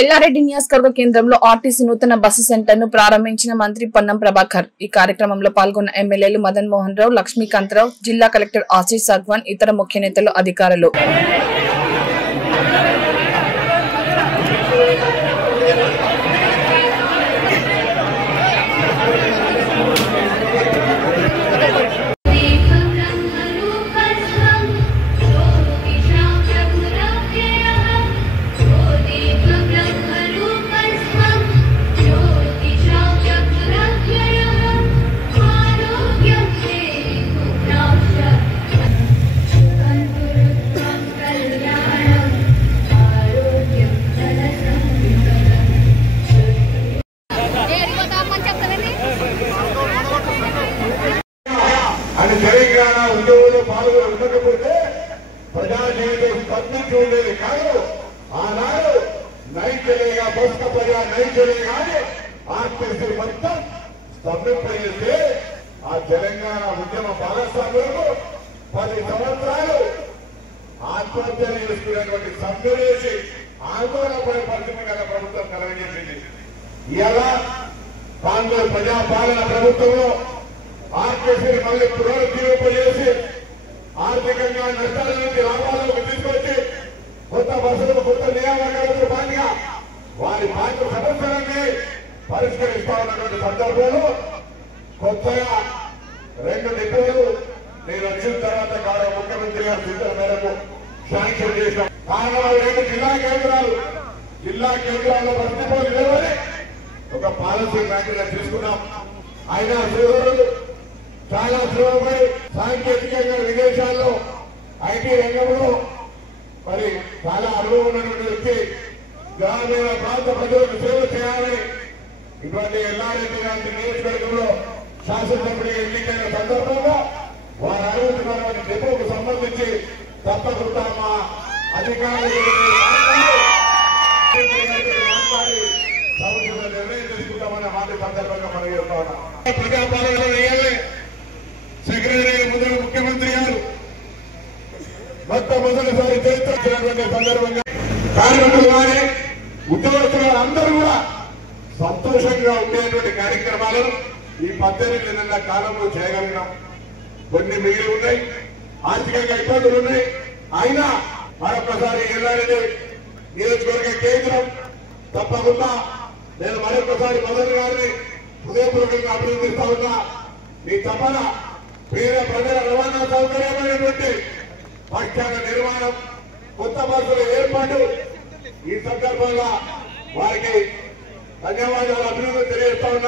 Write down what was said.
ఎల్లారెడ్డి నియోజకవర్గ కేంద్రంలో ఆర్టీసీ నూతన బస్సు సెంటర్ ను ప్రారంభించిన మంత్రి పొన్నం ప్రభాకర్. ఈ కార్యక్రమంలో పాల్గొన్న ఎమ్మెల్యేలు మదన్ మోహన్ రావు, లక్ష్మీకాంతరావు, జిల్లా కలెక్టర్ ఆశీష్ సాగ్వాన్, ఇతర ముఖ్య నేతలు, అధికారులు. తెలంగాణ ఉద్యోగులు పాల్గొని ఉండకపోతే ప్రజా జీవితం స్పందించి ఉండేది కాదు. ఆనాడు నైతిగా బస్క ప్రజా నైతిగానే ఆర్టీసీ మొత్తం స్తంభింపజేస్తే ఆ తెలంగాణ ఉద్యమ భాగస్వాములకు 10 సంవత్సరాలు ఆత్మహత్యలు చేసుకునేటువంటి సభ్యు చేసి ఆందోళన పడే పరిస్థితి గల ప్రభుత్వం కలగజేసింది. ఇలా కాంగ్రెస్ ప్రజాపాలన ప్రభుత్వంలో ఆర్టీసీని మళ్ళీ పునరుజ్జీవింపజేసి ఆర్థికంగా నష్టాల నుంచి లాభాలకు తీసుకొచ్చి కొత్త బస్సులకు కొత్త నియామకాలకు భాగంగా వారి పాత్ర సమస్యలన్నీ పరిష్కరిస్తా ఉన్నటువంటి సందర్భంలో కొత్తగా 2 డిపోలు నేను వచ్చిన తర్వాత గౌరవ ముఖ్యమంత్రి గారి సూచన మేరకు శాంక్షన్ చేశాం. కారణం 2 జిల్లా కేంద్రాల్లో బస్ డిపోలు లేవని ఒక పాలసీ మ్యాటర్గా తీసుకున్నాం. అయినా సోదరులు చాలా శ్రమపడి సాంకేతికంగా విదేశాల్లో ఐటీ రంగంలో మరి చాలా అనుభవం ఉన్నటువంటి వ్యక్తి గ్రామీణ ప్రాంత ప్రజలకు సేవ చేయాలని ఇటువంటి ఎల్లారెడ్డి గారి నియోజకవర్గంలో శాసనసభ్యుడిగా ఎన్నికైన సందర్భంగా వారు అడుగుతున్నటువంటి డిపోకు సంబంధించి తప్పకుండా మా అధికారులు మాట్లాడి సమస్యల నిర్ణయం తీసుకుంటామనే మాట సందర్భంగా మనం చెప్తా ఉన్నాం. ప్రజాపాలనలో వేయాలి. సెక్రటరీ మొదలు ముఖ్యమంత్రి గారు మొట్టమొదటిసారి చరిత్ర సందర్భంగా కార్మికులు కానీ ఉద్యోగస్తులు అందరూ కూడా సంతోషంగా ఉండేటువంటి కార్యక్రమాలను ఈ 18 నెలల కాలంలో చేయగలిగినాం. కొన్ని మిగిలి ఉన్నాయి, ఆర్థికంగా ఇబ్బందులు ఉన్నాయి. అయినా మరొకసారి ఎల్లారెడ్డి నియోజకవర్గ కేంద్రం తప్పకుండా నేను మరొకసారి మదన్ గారిని హృదయపూర్వకంగా అభినందిస్తా ఉన్నా. మీ తపన పేద ప్రజల రవాణా సౌకర్యమైనటువంటి పక్షాల నిర్మాణం, కొత్త బస్సుల ఏర్పాటు, ఈ సందర్భంగా వారికి ధన్యవాదాలు, అభినందనలు తెలియజేస్తా ఉన్నా.